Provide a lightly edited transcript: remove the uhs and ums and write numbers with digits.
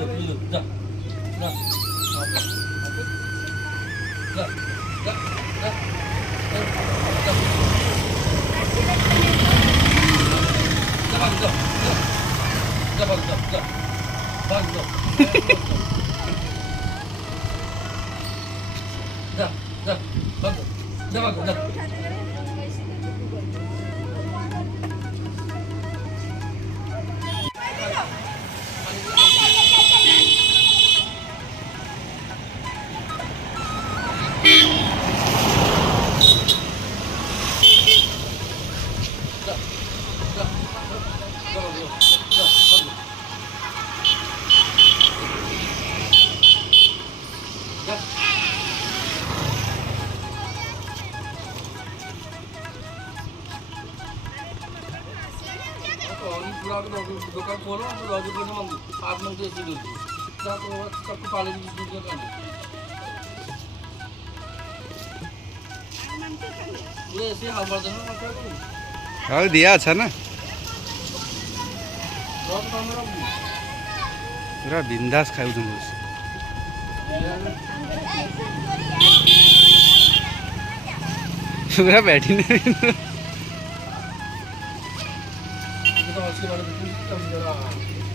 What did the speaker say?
जा जा जा जा दुकान खोलो रोजू को आप लोग तो ऐसी दूध सबको पाले दूध का ये ऐसे हवा देना ना क्या करूं हाँ दिया अच्छा ना पूरा बिंदास खाऊ तुम पूरा बैठी नहीं उसके बारे में